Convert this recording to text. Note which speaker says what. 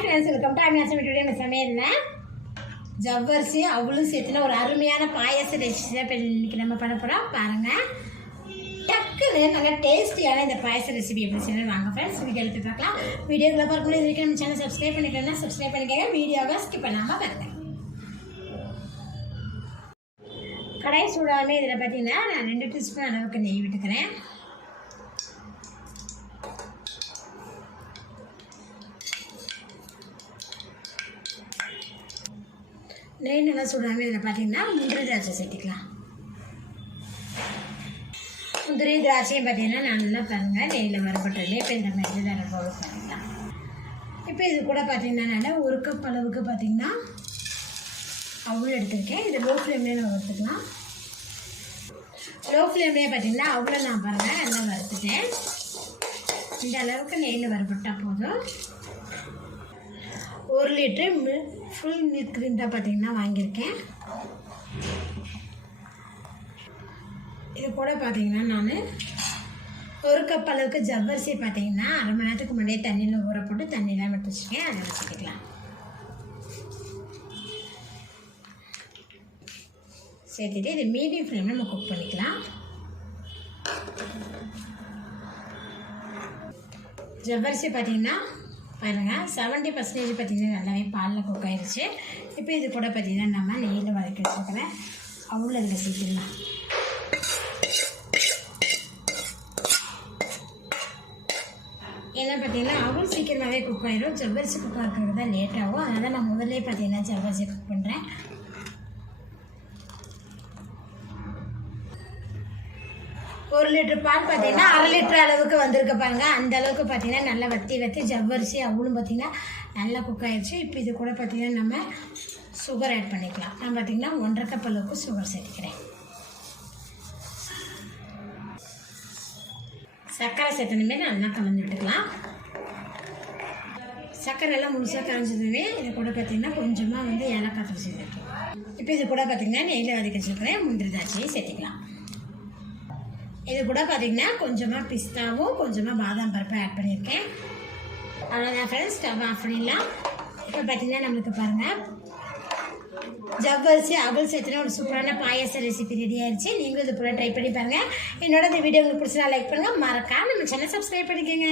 Speaker 1: Friends welcome to அமியாசம் வீட்டுடைய நம்ம சமையலில் ஜவ்வரிசி அவளும் சேர்த்துனா ஒரு அருமையான பாயச ரெசிபி தான் இப்போ இன்றைக்கி நம்ம பண்ண போகிறோம் பாருங்கள் டக்குன்னு நல்லா டேஸ்டியான இந்த பாயச ரெசிபி எப்படி செய்யணும் வாங்க ஃப்ரெண்ட்ஸ் வீடியோ எடுத்து பார்க்கலாம். வீடியோக்குள்ள பார்க்கணும் இது நம்ம சேனல் சப்ஸ்கிரைப் பண்ணிக்கலன்னா சப்ஸ்கிரைப் பண்ணிக்கோங்க. வீடியோவை ஸ்கிப் பண்ணாமல் பார்த்தேன் கடாய் சூடாமே இதில் பார்த்தீங்கன்னா நான் ரெண்டு டீஸ்பூன் அளவுக்கு நெய் விட்டுக்கிறேன். நெய் நல்லா சுடாமல் இதில் பார்த்தீங்கன்னா முந்திரி திராட்சை சேர்த்துக்கலாம். முந்திரி திராட்சையும் பார்த்தீங்கன்னா நல்லா பாருங்கள் நெய்யில் வரப்பட்டது இப்போ இந்த மாதிரி தான் நம்ம பண்ணிக்கலாம் இப்போ இது கூட பார்த்தீங்கன்னா நான் ஒரு கப் அளவுக்கு பார்த்தீங்கன்னா அவ்வளோ எடுத்துருக்கேன். இது லோ ஃப்ளேம்லேயே நான் வறுத்துக்கலாம். லோ ஃப்ளேம்லேயே பார்த்தீங்கன்னா அவ்வளோ நான் பாருங்கள் நல்லா வறுத்துட்டேன். இந்த அளவுக்கு நெய்யில் வரப்பட்டால் போதும். ஒரு லிட்டரு ஃபுல் மில்க் க்ரீம் தான் பார்த்தீங்கன்னா வாங்கியிருக்கேன். இது கூட பார்த்தீங்கன்னா நான் ஒரு கப் அளவுக்கு ஜவ்வரிசி பார்த்தீங்கன்னா அரை மணி நேரத்துக்கு முன்னாடியே தண்ணியில் ஊற போட்டு தண்ணியெலாம் விட்டு வச்சுருக்கேன். அதை வச்சுக்கலாம். சேர்த்துட்டு இது மீடியம் ஃப்ளேமில் நம்ம குக் பண்ணிக்கலாம். ஜவ்வரிசி பார்த்தீங்கன்னா பாருங்கள் செவன்ட்டி பர்சன்டேஜ் பார்த்தீங்கன்னா நல்லாவே பாலில் குக் ஆயிடுச்சு இப்போ இது கூட பார்த்திங்கன்னா நம்ம நெய்யில் வதக்கி வச்சுருக்கிறேன் அவ்வளோ இதில் சேர்த்துடலாம். ஏன்னா பார்த்தீங்கன்னா அவ்வளோ சீக்கிரமாகவே குக் ஆயிடும் ஜவ்வரிசி குக் ஆகிறது தான் லேட் ஆகும். அதனால் நான் முதல்லே பார்த்தீங்கன்னா ஜவ்வரிசி குக் பண்ணுறேன் ஒரு லிட்டர் பால் பார்த்தீங்கன்னா அரை லிட்டர் அளவுக்கு வந்திருக்கு பாருங்க. அந்த அளவுக்கு பார்த்தீங்கன்னா நல்லா வத்தி வத்தி ஜவ்வரிசி அவளும் பார்த்தீங்கன்னா நல்லா குக் ஆயிடுச்சு. இப்போ இது கூட பார்த்தீங்கன்னா நம்ம சுகர் ஆட் பண்ணிக்கலாம். நான் பார்த்தீங்கன்னா ஒன்றரை கப் அளவுக்கு சுகர் சேர்த்துக்கிறேன். சர்க்கரை சேர்த்தணுமே நல்லா கலந்து விட்டுக்கலாம் சர்க்கரை எல்லாம் முழுசாக கரைஞ்சதுமே இது கூட பார்த்தீங்கன்னா கொஞ்சமாக வந்து ஏலக்காய் தூள் சேர்த்துக்கலாம். இப்போ இது கூட பார்த்தீங்கன்னா நெய்யில் வதக்கி வச்சுருக்கிறேன் முந்திரி தாட்சியை சேர்த்துக்கலாம். இது கூட பார்த்தீங்கன்னா கொஞ்சமாக பிஸ்தாவும் கொஞ்சமாக பாதாம் பருப்பும் ஆட் பண்ணியிருக்கேன். அவ்வளோதான் ஃப்ரெண்ட்ஸ் ஸ்டவ் ஆஃப் பண்ணிடலாம். இப்போ பார்த்தீங்கன்னா நம்மளுக்கு பாருங்கள் ஜவ்வரிசி அவல் சேர்த்துனா ஒரு சூப்பரான பாயாச ரெசிபி ரெடி ஆயிடுச்சு நீங்களும் இது போல் ட்ரை பண்ணி பாருங்கள் என்னோட இந்த வீடியோ உங்களுக்கு பிடிச்சா லைக் பண்ணுங்கள் மறக்காம நம்ம சேனல் சப்ஸ்கிரைப் பண்ணிக்கோங்க.